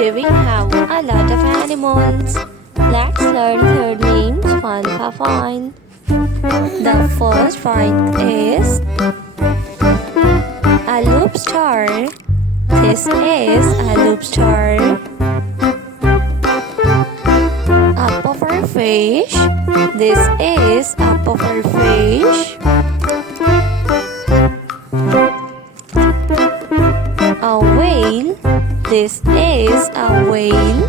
Today we have a lot of animals. Let's learn their names one by one. The first one is a lobster. This is a lobster. A pufferfish. This is a pufferfish. A whale. This is a whale.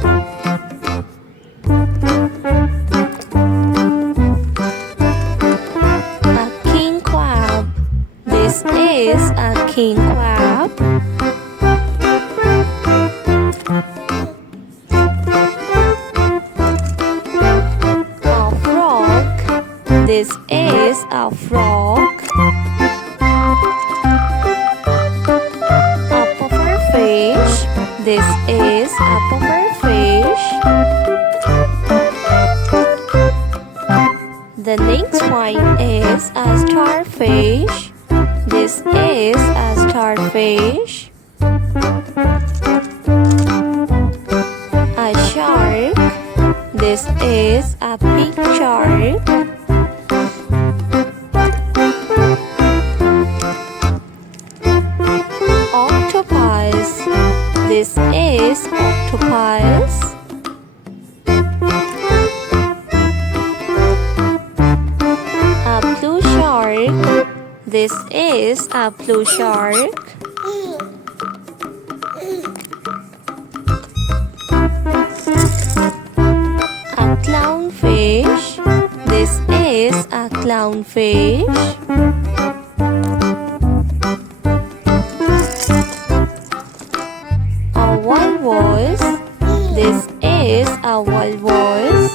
A king crab. This is a king crab. A frog. This is a frog. This is a pufferfish. The next one is a starfish. This is a starfish. A shark. This is a big shark. Octopus. This is octopus. A blue shark. This is a blue shark. A clownfish. This is a clownfish. Walrus. This is a walrus.